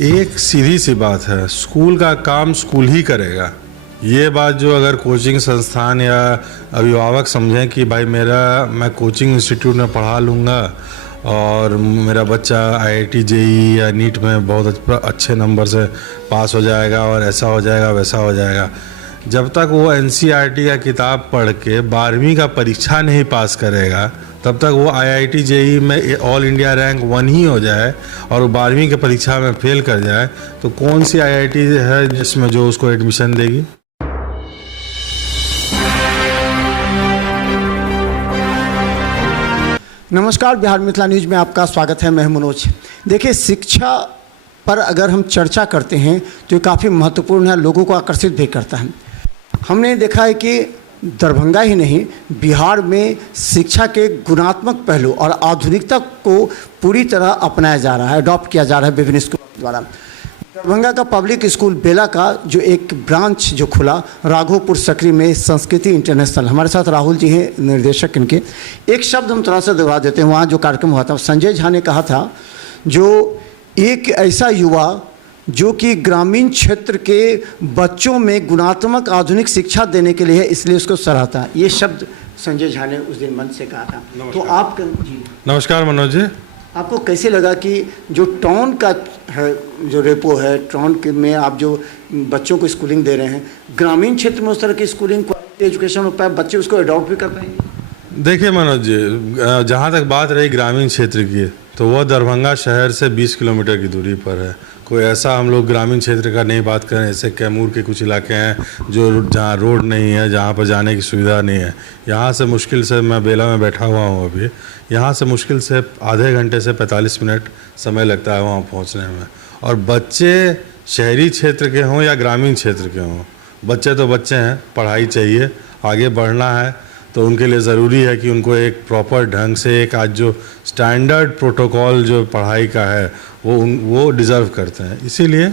एक सीधी सी बात है, स्कूल का काम स्कूल ही करेगा। ये बात जो अगर कोचिंग संस्थान या अभिभावक समझें कि भाई मैं कोचिंग इंस्टीट्यूट में पढ़ा लूँगा और मेरा बच्चा आईआईटी जेईई या नीट में बहुत अच्छे नंबर से पास हो जाएगा और ऐसा हो जाएगा वैसा हो जाएगा, जब तक वो एनसीईआरटी का किताब पढ़ के 12वीं का परीक्षा नहीं पास करेगा तब तक वो आईआईटी जेईई में ऑल इंडिया रैंक 1 ही हो जाए और वो 12वीं की परीक्षा में फेल कर जाए तो कौन सी आईआईटी है जिसमें जो उसको एडमिशन देगी। नमस्कार, बिहार मिथिला न्यूज में आपका स्वागत है। मैं मनोज। देखिए, शिक्षा पर अगर हम चर्चा करते हैं तो ये काफ़ी महत्वपूर्ण है, लोगों को आकर्षित भी करता है। हमने देखा है कि दरभंगा ही नहीं, बिहार में शिक्षा के गुणात्मक पहलू और आधुनिकता को पूरी तरह अपनाया जा रहा है, अडॉप्ट किया जा रहा है विभिन्न स्कूलों द्वारा। दरभंगा का पब्लिक स्कूल बेला का जो एक ब्रांच जो खुला राघोपुर सकरी में, संस्कृति इंटरनेशनल, हमारे साथ राहुल जी हैं निर्देशक इनके। एक शब्द हम थोड़ा सा दोहरा देते हैं। वहाँ जो कार्यक्रम हुआ था, संजय झा ने कहा था जो एक ऐसा युवा जो कि ग्रामीण क्षेत्र के बच्चों में गुणात्मक आधुनिक शिक्षा देने के लिए है, इसलिए उसको सराहता है। ये शब्द संजय झा ने उस दिन मंच से कहा था। तो आप जी नमस्कार मनोज जी, आपको कैसे लगा कि जो टाउन का है, जो रेपो है, टाउन के में आप जो बच्चों को स्कूलिंग दे रहे हैं, ग्रामीण क्षेत्र में उस तरह की स्कूलिंग क्वालिटी एजुकेशन हो पाए, बच्चे उसको अडॉप्ट भी कर पाएंगे? देखिए मनोज जी, जहाँ तक बात रही ग्रामीण क्षेत्र की तो वह दरभंगा शहर से 20 किलोमीटर की दूरी पर है। कोई ऐसा हम लोग ग्रामीण क्षेत्र का नहीं बात करें, जैसे कैमूर के कुछ इलाके हैं जो जहाँ रोड नहीं है, जहाँ पर जाने की सुविधा नहीं है। यहाँ से मुश्किल से, मैं बेला में बैठा हुआ हूँ अभी, यहाँ से मुश्किल से आधे घंटे से 45 मिनट समय लगता है वहाँ पहुँचने में। और बच्चे शहरी क्षेत्र के हों या ग्रामीण क्षेत्र के हों, बच्चे तो बच्चे हैं, पढ़ाई चाहिए, आगे बढ़ना है तो उनके लिए ज़रूरी है कि उनको एक प्रॉपर ढंग से, एक आज जो स्टैंडर्ड प्रोटोकॉल जो पढ़ाई का है वो डिज़र्व करते हैं। इसीलिए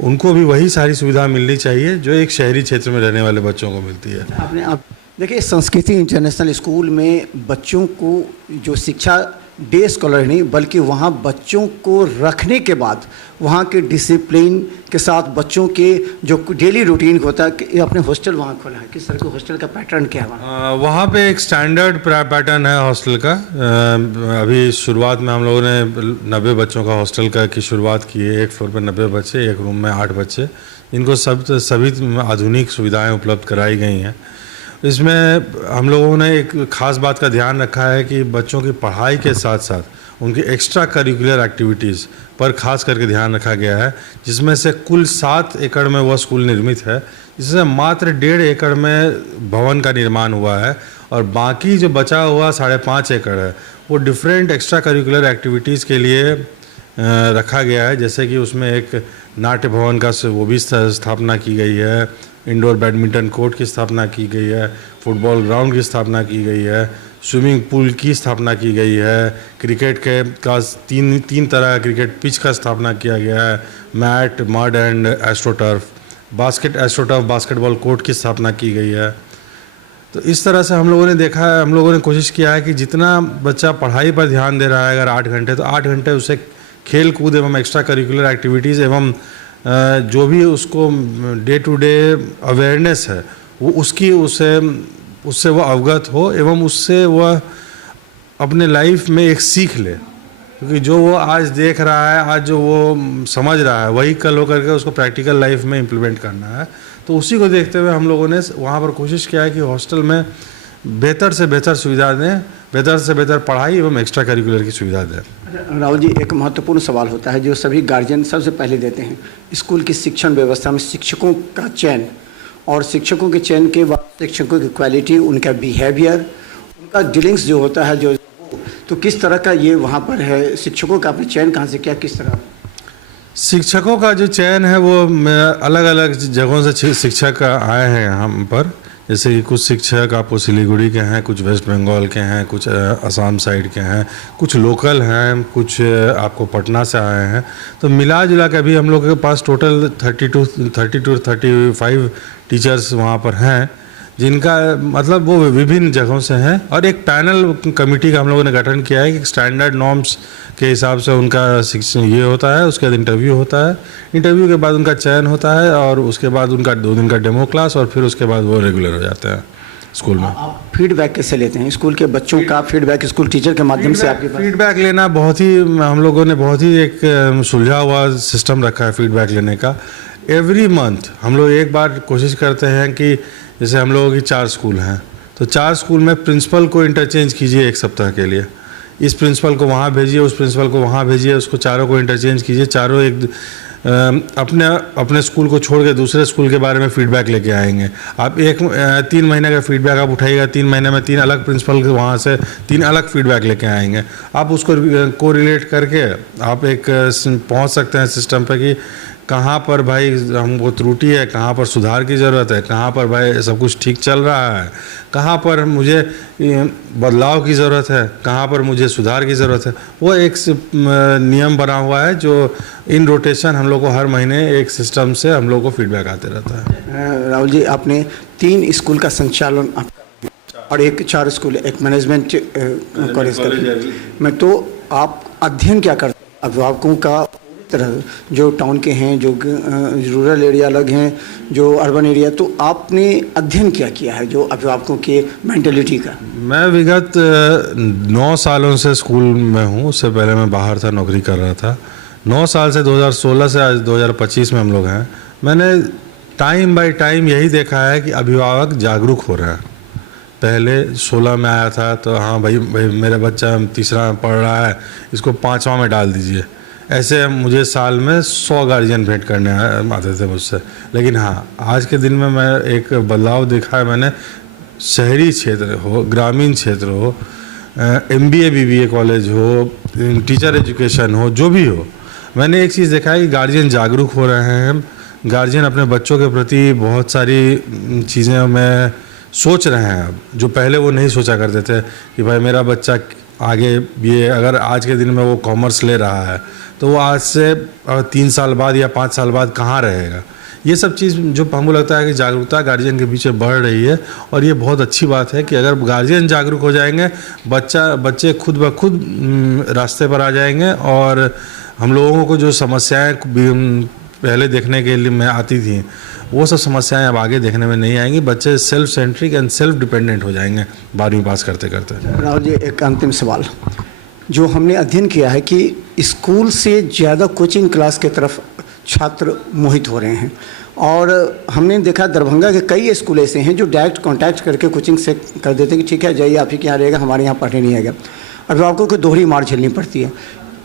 उनको भी वही सारी सुविधा मिलनी चाहिए जो एक शहरी क्षेत्र में रहने वाले बच्चों को मिलती है। आप देखिए, संस्कृति इंटरनेशनल स्कूल में बच्चों को जो शिक्षा डे स्कॉलर नहीं, बल्कि वहाँ बच्चों को रखने के बाद वहाँ के डिसिप्लिन के साथ बच्चों के जो डेली रूटीन होता है कि अपने हॉस्टल वहाँ खोला है। किस तरह के हॉस्टल का पैटर्न क्या है वहाँ पे एक स्टैंडर्ड पैटर्न है हॉस्टल का। अभी शुरुआत में हम लोगों ने 90 बच्चों का हॉस्टल का की शुरुआत की है। एक फ्लोर पर 90 बच्चे, एक रूम में 8 बच्चे, इनको सभी आधुनिक सुविधाएँ उपलब्ध कराई गई हैं। इसमें हम लोगों ने एक ख़ास बात का ध्यान रखा है कि बच्चों की पढ़ाई के साथ साथ उनकी एक्स्ट्रा करिकुलर एक्टिविटीज़ पर खास करके ध्यान रखा गया है, जिसमें से कुल 7 एकड़ में वह स्कूल निर्मित है, जिसमें मात्र 1.5 एकड़ में भवन का निर्माण हुआ है और बाकी जो बचा हुआ 5.5 एकड़ है वो डिफरेंट एक्स्ट्रा करिकुलर एक्टिविटीज़ के लिए रखा गया है। जैसे कि उसमें एक नाट्य भवन का वो भी स्थापना की गई है, इंडोर बैडमिंटन कोर्ट की स्थापना की गई है, फुटबॉल ग्राउंड की स्थापना की गई है, स्विमिंग पूल की स्थापना की गई है, क्रिकेट के का तीन तरह का क्रिकेट पिच का स्थापना किया गया है, mat, mud and astroturf, astroturf basketball court की स्थापना की गई है। तो इस तरह से हम लोगों ने देखा है, हम लोगों ने कोशिश किया है कि जितना बच्चा पढ़ाई पर ध्यान दे रहा है, अगर 8 घंटे तो 8 घंटे उसे खेल कूद एवं एक्स्ट्रा करिकुलर एक्टिविटीज़ एवं जो भी उसको डे टू डे अवेयरनेस है वो उससे वो अवगत हो एवं उससे वह अपने लाइफ में एक सीख ले, क्योंकि जो वो आज देख रहा है, आज जो वो समझ रहा है, वही कल होकर के उसको प्रैक्टिकल लाइफ में इम्प्लीमेंट करना है। तो उसी को देखते हुए हम लोगों ने वहाँ पर कोशिश किया है कि हॉस्टल में बेहतर से बेहतर सुविधा दें, बेहतर से बेहतर पढ़ाई एवं एक्स्ट्रा करिकुलर की सुविधा दें। राहुल जी, एक महत्वपूर्ण सवाल होता है जो सभी गार्जियन सबसे पहले देते हैं, स्कूल की शिक्षण व्यवस्था में शिक्षकों का चयन, और शिक्षकों के चयन के बाद शिक्षकों की क्वालिटी, उनका बिहेवियर, उनका डीलिंग्स जो होता है, जो तो किस तरह का ये वहाँ पर है, शिक्षकों का आपने चयन कहाँ से किया, किस तरह? शिक्षकों का जो चयन है वो अलग अलग जगहों से शिक्षक आए हैं हम पर। जैसे कि कुछ शिक्षक आपको सिलीगुड़ी के हैं, कुछ वेस्ट बंगाल के हैं, कुछ असम साइड के हैं, कुछ लोकल हैं, कुछ आपको पटना से आए हैं। तो मिला जुला के अभी हम लोग के पास टोटल 32 35 टीचर्स वहाँ पर हैं जिनका मतलब वो विभिन्न जगहों से हैं, और एक पैनल कमेटी का हम लोगों ने गठन किया है कि स्टैंडर्ड नॉर्म्स के हिसाब से उनका शिक्षण ये होता है, उसके बाद इंटरव्यू होता है, इंटरव्यू के बाद उनका चयन होता है, और उसके बाद उनका 2 दिन का डेमो क्लास, और फिर उसके बाद वो रेगुलर हो जाते हैं स्कूल में। आप फीडबैक कैसे लेते हैं स्कूल के बच्चों का फीडबैक स्कूल टीचर के माध्यम से आपके पास? फीडबैक लेना बहुत ही, हम लोगों ने बहुत ही एक सुलझा हुआ सिस्टम रखा है फीडबैक लेने का। एवरी मंथ हम लोग एक बार कोशिश करते हैं कि जैसे हम लोगों की 4 स्कूल हैं, तो 4 स्कूल में प्रिंसिपल को इंटरचेंज कीजिए 1 सप्ताह के लिए, इस प्रिंसिपल को वहाँ भेजिए, उस प्रिंसिपल को वहाँ भेजिए, उसको चारों को इंटरचेंज कीजिए, चारों एक अपने स्कूल को छोड़ के दूसरे स्कूल के बारे में फ़ीडबैक लेके आएंगे। आप 3 महीने का फ़ीडबैक आप उठाइएगा, 3 महीने में 3 अलग प्रिंसिपल के वहाँ से 3 अलग फ़ीडबैक लेके आएंगे। आप उसको कोरिलेट करके आप एक पहुँच सकते हैं सिस्टम पे कि कहाँ पर भाई हमको त्रुटि है, कहाँ पर सुधार की ज़रूरत है, कहाँ पर भाई सब कुछ ठीक चल रहा है, कहाँ पर मुझे बदलाव की ज़रूरत है, कहाँ पर मुझे सुधार की ज़रूरत है। वो एक नियम बना हुआ है जो इन रोटेशन हम लोग को हर महीने एक सिस्टम से हम लोग को फीडबैक आते रहता है। राहुल जी, आपने 3 स्कूल का संचालन और 4 स्कूल, एक मैनेजमेंट कॉलेज का, मैं तो आप अध्ययन क्या करते हैं अभिभावकों का तरह, जो टाउन के हैं, जो रूरल एरिया अलग हैं, जो अर्बन एरिया, तो आपने अध्ययन क्या किया है जो अभिभावकों के मेंटेलिटी का? मैं विगत 9 सालों से स्कूल में हूँ, उससे पहले मैं बाहर था, नौकरी कर रहा था। 9 साल से 2016 से आज 2025 में हम लोग हैं। मैंने टाइम बाय टाइम यही देखा है कि अभिभावक जागरूक हो रहे हैं। पहले 16 में आया था तो हाँ भाई मेरा बच्चा 3रा पढ़ रहा है, इसको 5वां में डाल दीजिए। ऐसे मुझे साल में 100 गार्जियन भेंट करने आते थे मुझसे। लेकिन हाँ, आज के दिन में मैं एक बदलाव देखा है मैंने। शहरी क्षेत्र हो, ग्रामीण क्षेत्र हो, MBA BBA कॉलेज हो, टीचर एजुकेशन हो, जो भी हो, मैंने एक चीज़ देखा है कि गार्जियन जागरूक हो रहे हैं। गार्जियन अपने बच्चों के प्रति बहुत सारी चीज़ें में सोच रहे हैं अब, जो पहले वो नहीं सोचा करते थे कि भाई मेरा बच्चा आगे ये अगर आज के दिन में वो कॉमर्स ले रहा है तो वो आज से 3 साल बाद या 5 साल बाद कहाँ रहेगा। ये सब चीज़ जो हमको लगता है कि जागरूकता गार्जियन के पीछे बढ़ रही है, और ये बहुत अच्छी बात है कि अगर गार्जियन जागरूक हो जाएंगे, बच्चे खुद ब खुद रास्ते पर आ जाएंगे। और हम लोगों को जो समस्याएं पहले देखने के लिए में आती थी, वो सब समस्याएं अब आगे देखने में नहीं आएंगी। बच्चे self centric and self dependent हो जाएंगे 12वीं पास करते करते। राहुल जी, एक अंतिम सवाल, जो हमने अध्ययन किया है कि स्कूल से ज़्यादा कोचिंग क्लास की तरफ छात्र मोहित हो रहे हैं, और हमने देखा दरभंगा के कई स्कूल ऐसे हैं जो डायरेक्ट कांटेक्ट करके कोचिंग से कर देते हैं कि ठीक है जाइए, आप ही के यहाँ रहेगा, हमारे यहाँ पढ़ने नहीं आएगा। अभिभावकों को दोहरी मार झेलनी पड़ती है।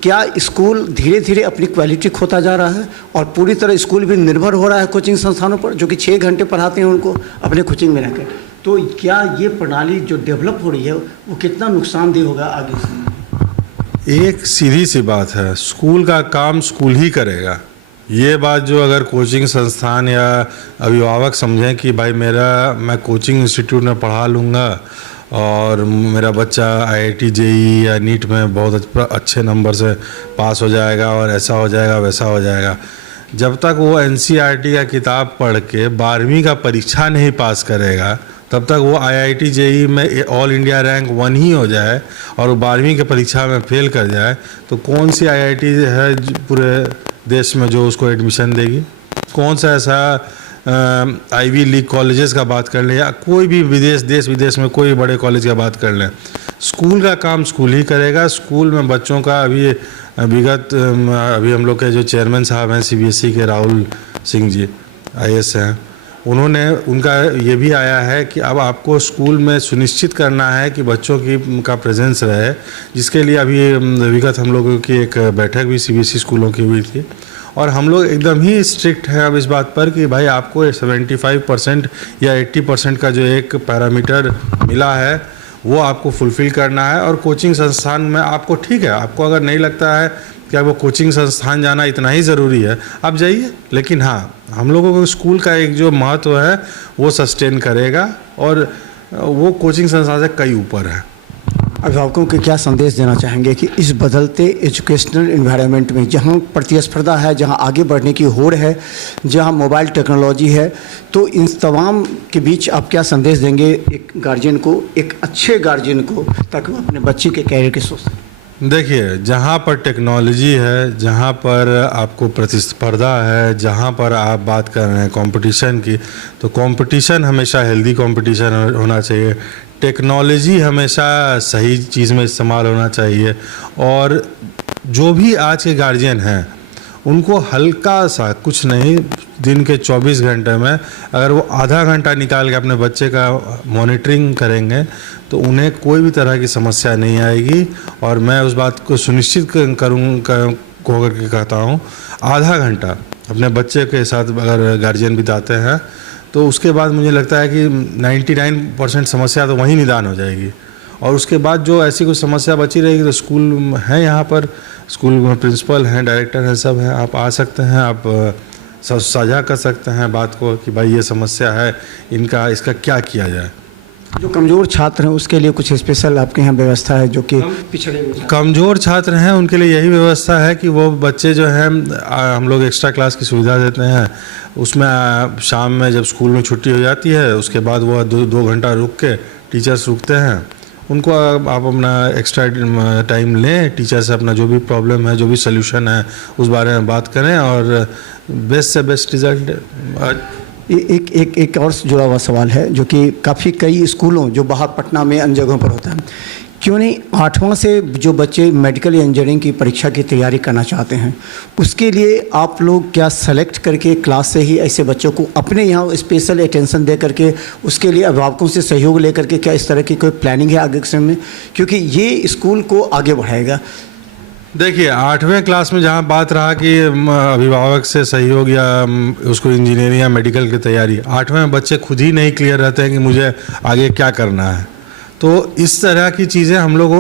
क्या स्कूल धीरे धीरे अपनी क्वालिटी खोता जा रहा है, और पूरी तरह स्कूल भी निर्भर हो रहा है कोचिंग संस्थानों पर, जो कि 6 घंटे पढ़ाते हैं उनको अपने कोचिंग में रहकर? तो क्या ये प्रणाली जो डेवलप हो रही है वो कितना नुकसानदेह होगा आगे? एक सीधी सी बात है, स्कूल का काम स्कूल ही करेगा। ये बात जो अगर कोचिंग संस्थान या अभिभावक समझें कि भाई मैं कोचिंग इंस्टीट्यूट में पढ़ा लूँगा और मेरा बच्चा IIT JEE या नीट में बहुत अच्छे नंबर से पास हो जाएगा और ऐसा हो जाएगा वैसा हो जाएगा, जब तक वो NCERT का किताब पढ़ के 12वीं का परीक्षा नहीं पास करेगा, तब तक वो IIT JEE में ऑल इंडिया रैंक 1 ही हो जाए और वो 12वीं की परीक्षा में फेल कर जाए, तो कौन सी IIT है पूरे देश में जो उसको एडमिशन देगी? कौन सा ऐसा आईवी लीग कॉलेजेस का बात कर लें या कोई भी देश विदेश में कोई बड़े कॉलेज का बात कर लें, स्कूल का काम स्कूल ही करेगा। स्कूल में बच्चों का अभी हम लोग के जो चेयरमैन साहब हैं CBSE के, राहुल सिंह जी IAS हैं, उनका ये भी आया है कि अब आपको स्कूल में सुनिश्चित करना है कि बच्चों का प्रेजेंस रहे, जिसके लिए अभी विगत हम लोगों की एक बैठक भी CBSE स्कूलों की हुई थी, और हम लोग एकदम ही स्ट्रिक्ट हैं अब इस बात पर कि भाई आपको 75% या 80% का जो एक पैरामीटर मिला है वो आपको फुलफ़िल करना है। और कोचिंग संस्थान में आपको ठीक है, आपको अगर नहीं लगता है कि आपको कोचिंग संस्थान जाना इतना ही ज़रूरी है, आप जाइए, लेकिन हाँ, हम लोगों को स्कूल का एक जो महत्व है वो सस्टेन करेगा, और वो कोचिंग संस्थान से कई ऊपर है। अभिभावकों को क्या संदेश देना चाहेंगे कि इस बदलते एजुकेशनल इन्वायरमेंट में जहां प्रतिस्पर्धा है, जहां आगे बढ़ने की होड़ है, जहां मोबाइल टेक्नोलॉजी है, तो इन तमाम के बीच आप क्या संदेश देंगे एक गार्जियन को, एक अच्छे गार्जियन को, ताकि वो अपने बच्चे के कैरियर की सोच सकें? देखिए, जहाँ पर टेक्नोलॉजी है, जहाँ पर आपको प्रतिस्पर्धा है, जहाँ पर आप बात कर रहे हैं कंपटीशन की, तो कंपटीशन हमेशा हेल्दी कंपटीशन होना चाहिए। टेक्नोलॉजी हमेशा सही चीज़ में इस्तेमाल होना चाहिए। और जो भी आज के गार्जियन हैं उनको हल्का सा, कुछ नहीं, दिन के 24 घंटे में अगर वो आधा घंटा निकाल के अपने बच्चे का मॉनिटरिंग करेंगे तो उन्हें कोई भी तरह की समस्या नहीं आएगी। और मैं उस बात को सुनिश्चित करके कहता हूँ, आधा घंटा अपने बच्चे के साथ अगर गार्जियन बिताते हैं तो उसके बाद मुझे लगता है कि 99% समस्या तो वहीं निदान हो जाएगी। और उसके बाद जो ऐसी कोई समस्या बची रहेगी तो स्कूल है, यहाँ पर स्कूल में प्रिंसिपल हैं, डायरेक्टर हैं, सब हैं, आप आ सकते हैं, आप साझा कर सकते हैं बात को कि भाई ये समस्या है, इसका क्या किया जाए। जो कमज़ोर छात्र हैं उसके लिए कुछ स्पेशल आपके यहाँ व्यवस्था है, जो कि पिछड़े हुए कमज़ोर छात्र हैं उनके लिए यही व्यवस्था है कि वो बच्चे जो हैं, हम लोग एक्स्ट्रा क्लास की सुविधा देते हैं। उसमें शाम में जब स्कूल में छुट्टी हो जाती है उसके बाद वो 2 घंटा रुक के टीचर्स रुकते हैं, उनको आप अपना एक्स्ट्रा टाइम लें, टीचर से अपना जो भी प्रॉब्लम है, जो भी सोल्यूशन है उस बारे में बात करें और बेस्ट से बेस्ट रिजल्ट। एक और जुड़ा हुआ सवाल है जो कि काफ़ी कई स्कूलों जो बाहर पटना में अन्य जगहों पर होता है, क्यों नहीं 8वां से जो बच्चे मेडिकल या इंजीनियरिंग की परीक्षा की तैयारी करना चाहते हैं उसके लिए आप लोग क्या सेलेक्ट करके क्लास से ही ऐसे बच्चों को अपने यहाँ स्पेशल अटेंशन दे करके उसके लिए अभिभावकों से सहयोग ले करके क्या इस तरह की कोई प्लानिंग है आगे के समय में, क्योंकि ये स्कूल को आगे बढ़ाएगा? देखिए, 8वें क्लास में जहाँ बात रहा कि अभिभावक से सहयोग या उसको इंजीनियरिंग या मेडिकल की तैयारी, 8वें में बच्चे खुद ही नहीं क्लियर रहते हैं कि मुझे आगे क्या करना है। तो इस तरह की चीज़ें हम लोग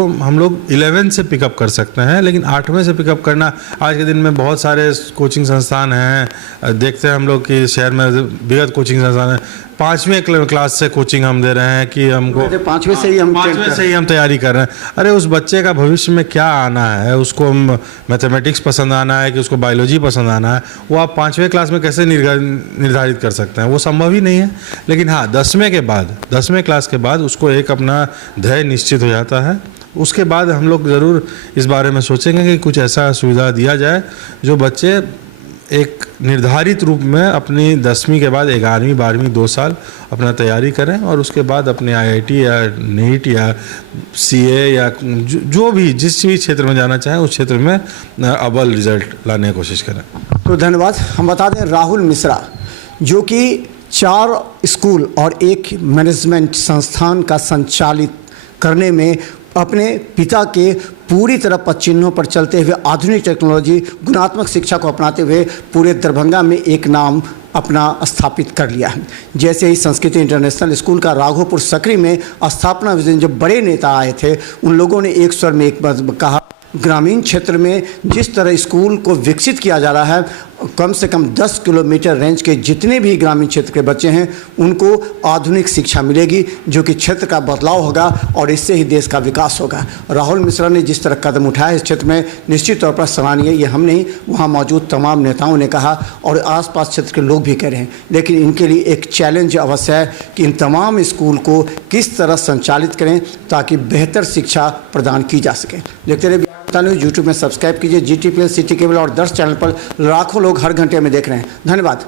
11 से पिकअप कर सकते हैं, लेकिन 8वें से पिकअप करना, आज के दिन में बहुत सारे कोचिंग संस्थान हैं, देखते हैं हम लोग कि शहर में विगत कोचिंग संस्थान है, 5वें क्लास से कोचिंग हम दे रहे हैं कि हमको 5वें से ही हम तैयारी कर रहे हैं। अरे उस बच्चे का भविष्य में क्या आना है, उसको मैथमेटिक्स पसंद आना है कि उसको बायोलॉजी पसंद आना है, वो आप 5वें क्लास में कैसे निर्धारित कर सकते हैं? वो संभव ही नहीं है। लेकिन हाँ, 10वें क्लास के बाद उसको एक अपना ध्येय निश्चित हो जाता है। उसके बाद हम लोग ज़रूर इस बारे में सोचेंगे कि कुछ ऐसा सुविधा दिया जाए जो बच्चे एक निर्धारित रूप में अपनी 10वीं के बाद 11वीं 12वीं 2 साल अपना तैयारी करें और उसके बाद अपने IIT या नीट या CA या जो भी जिस भी क्षेत्र में जाना चाहें उस क्षेत्र में अव्वल रिजल्ट लाने की कोशिश करें। तो धन्यवाद। हम बता दें राहुल मिश्रा जो कि 4 स्कूल और 1 मैनेजमेंट संस्थान का संचालित करने में अपने पिता के पूरी तरह पदचिन्हों पर चलते हुए आधुनिक टेक्नोलॉजी गुणात्मक शिक्षा को अपनाते हुए पूरे दरभंगा में एक नाम अपना स्थापित कर लिया है। जैसे ही संस्कृति इंटरनेशनल स्कूल का राघोपुर सकरी में स्थापना दिन जब बड़े नेता आए थे, उन लोगों ने एक स्वर में एक बात कहा, ग्रामीण क्षेत्र में जिस तरह स्कूल को विकसित किया जा रहा है, कम से कम 10 किलोमीटर रेंज के जितने भी ग्रामीण क्षेत्र के बच्चे हैं उनको आधुनिक शिक्षा मिलेगी, जो कि क्षेत्र का बदलाव होगा और इससे ही देश का विकास होगा। राहुल मिश्रा ने जिस तरह कदम उठाया इस क्षेत्र में निश्चित तौर पर सराहनीय, ये हम नहीं, वहाँ मौजूद तमाम नेताओं ने कहा और आसपास क्षेत्र के लोग भी कह रहे हैं। लेकिन इनके लिए एक चैलेंज अवश्य है कि इन तमाम स्कूल को किस तरह संचालित करें ताकि बेहतर शिक्षा प्रदान की जा सके। देखते रहिए न्यूज़, यूट्यूब में सब्सक्राइब कीजिए। GTPL सिटी केबल और 10 चैनल पर लाखों लोग हर घंटे में देख रहे हैं। धन्यवाद।